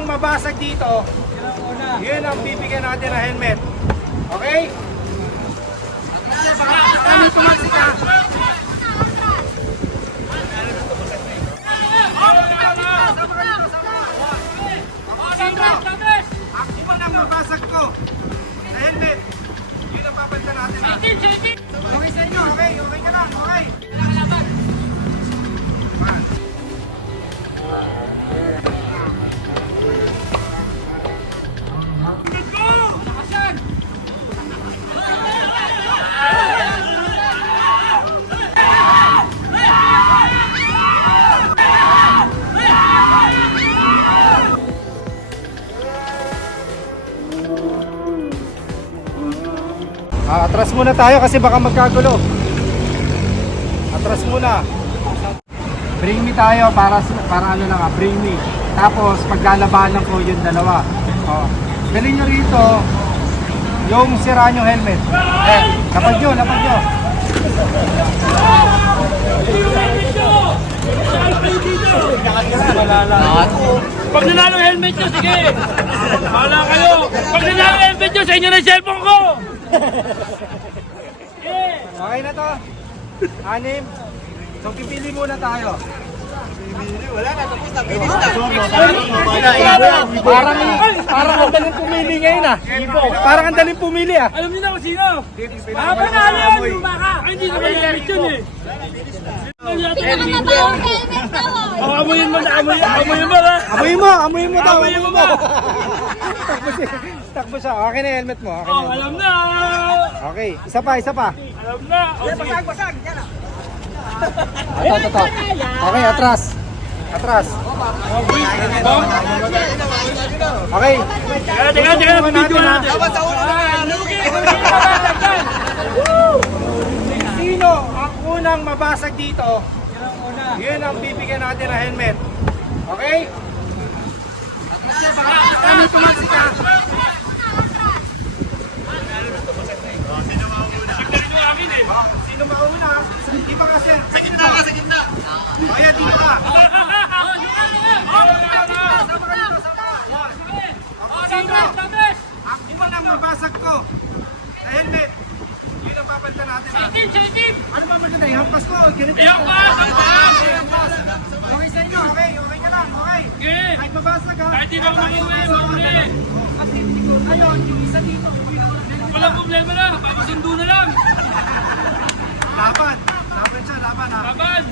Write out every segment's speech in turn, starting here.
unang mabasag dito, yun ang bibigyan natin na helmet. Okay? Mabasag ko helmet, yun ang papalitan natin. Okay sa inyo, okay? Atras muna tayo kasi baka magkagulo. Atras muna. Bring me tayo para para ano lang ah, bring me. Tapos paglalabanan ko yung dalawa. Oh. Galing nyo rito yung sira nyo helmet. Eh, lapad nyo, lapad nyo. Pag nanalo helmet nyo, sige! Bahala kayo! Pag nanalo helmet nyo, sa inyo na cellphone ko! Okay na to. Anim. So pipili muna tayo. Parang parang ang daling pumili ngayon ah. Parang ang daling pumili ah. Alam niyo na kung sino? Ah, panalo yun! Lumaka! Ay, hindi naman helmet yun eh! Tingnan mo ba yung helmet daw? Oh, amoyin mo na, amoyin, mo ha! Amoy mo, amoy mo daw. Mo amoy ba? Takbo siya. Takbo siya. Okay na yung helmet mo. Okay, Oh, na. alam na! okay. isa pa, isa pa. Alam na! Oh, sige. Ito, ito, ito. Okay, atras. Atras. Okay. Teka, teka, teka, video natin! Ah, lugi! Sino ang unang mabasag dito? Yun ang bibigyan natin na helmet. Okay? Kami tumaksik ha. Sino mauna? Di ba kasi? Sa gitna ka, sa gitna. Kaya dito ka. Sino? Ang unang mabasag ko na helmet. Yun ang papalitan natin. ha? Team, sila team! Ano ba maganda? Ihampas ko. Pa! Sandaan! Okay sa inyo, okay? Okay ka lang, okay? Sige! Kahit mabasag ha. Kahit di ba makauwi, makauwi! Activity ko ngayon, yung isa dito. Walang problema na, papasundo na lang! Laban. Laban siya, laban ha. Laban!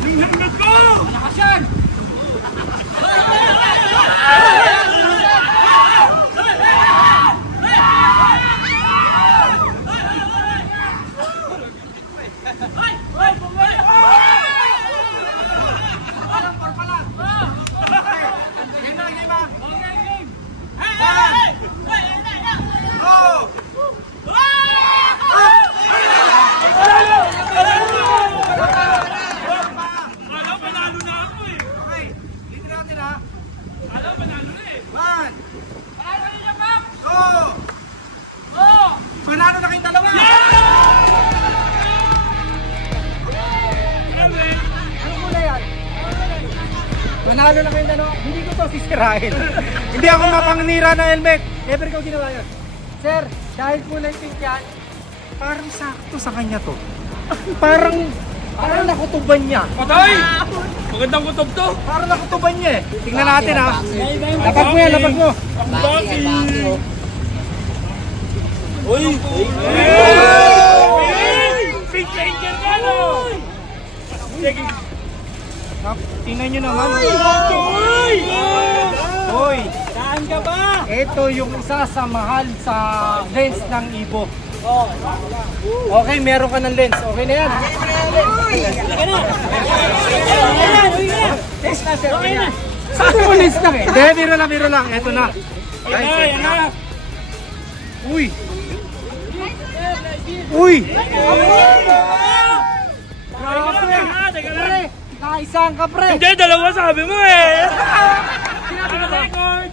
Yung helmet ko! Nakasyan! Game Manalo na kayong dalawa. Hindi ko to sisirahin. Hindi ako mapangnira ng helmet. Never ko ginawa yun. Sir, dahil kulay pink yan, parang sakto sa kanya to. Parang, parang nakutuban niya. Patay! Magandang kutob to! Parang nakutuban niya eh. Tingnan natin ha. Lapag mo yan, lapag mo. Ang baki! Uy! Pink Ranger ka no! Sige! Tingnan nyo naman. Uy! Hoy, Saan ka ba? ito yung isa sa mahal sa lens ng Ibo. Okay, meron ka ng lens. Okay na yan. Lens na, sir. Okay na. Sabi mo lens lang eh. Hindi, biro lang, biro lang. Ito na. Yan na, yan na! Uy! Uy! Lang, teka lang, teka lang! Pre, kaisang ka pre. Hindi, dalawa sabi mo eh! Sinabi ko record!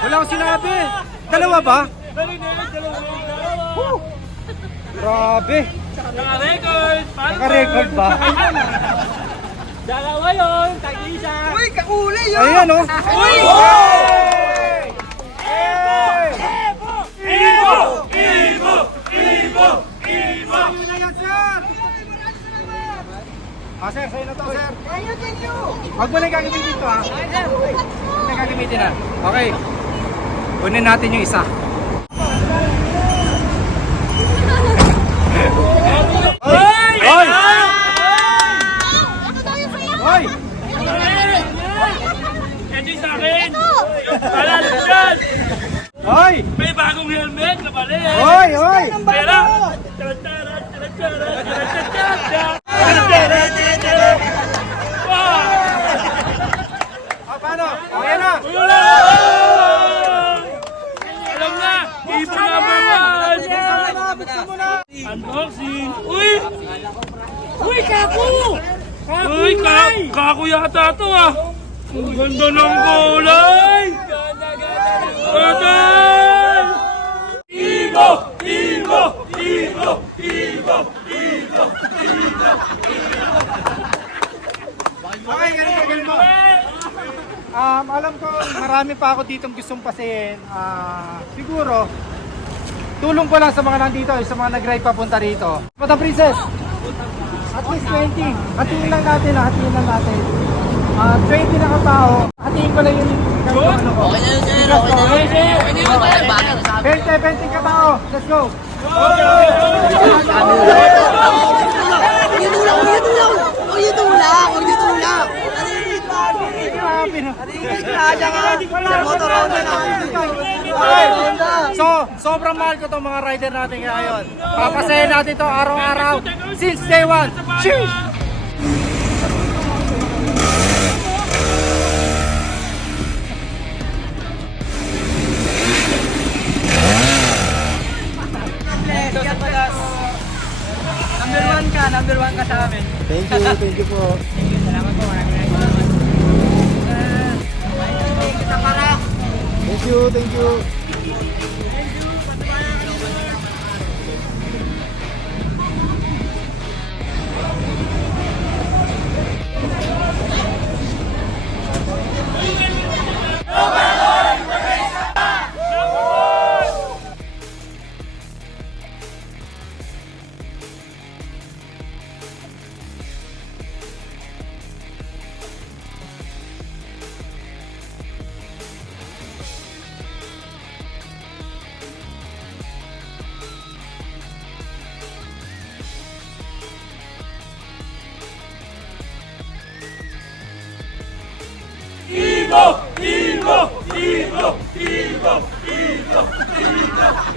Wala akong sinabi. Dalawa ba? Dalawa. Grabe. Naka-record! Naka-record ba? Dalawa yun, tag-isa. Uy, kauli yun! Ayan o. Uy! Hey! Ibo! Ibo! Ibo! Ibo! Ibo! Ah, sir, sa'yo na to, sir. Ayun din yun! Huwag mo na gagamitin ito, ha? Huwag na gagamitin, ha? Okay. Kunin natin yung isa. Hoy! Hoy! Ako daw yung saya. Hoy! Ito sa akin! Alala dyan! Hoy! May bagong helmet na pala eh! Hoy! Hoy! Pera! Taran-taran, taran-taran, taran-taran. Wow! Ah, paano? Okay na. Wala! Alam na! Ibo number one! Unboxing! Uy! Uy, kaku! Uy, ka kaku yata to ah! Ang ganda ng kulay! Ganda! Ibo! Ibo! Ibo! Ibo! Ibo! Okay, ganito, ganito. Um, alam ko, marami pa ako ditong gustong pasihin. Ah, siguro, tulong ko lang sa mga nandito, sa mga nag-ride papunta rito. Madam Princess, at least 20. Hatiin lang natin, ah, hatiin lang natin. Ah, 20 na katao, hatiin ko lang yung ano ko. Okay na yun, sir. Okay na yun. 20, 20 katao. Let's go. Nga! Sa motor Honda na! Sobrang mahal ko tong mga rider natin ngayon. Papasahin natin to araw-araw since day one. Cheers! Number one ka! Number one ka sa amin! Thank you, thank you po. Salamat po! Maraming! Thank you, thank you. Ibo! Ibo! Ibo! Ibo! Ibo!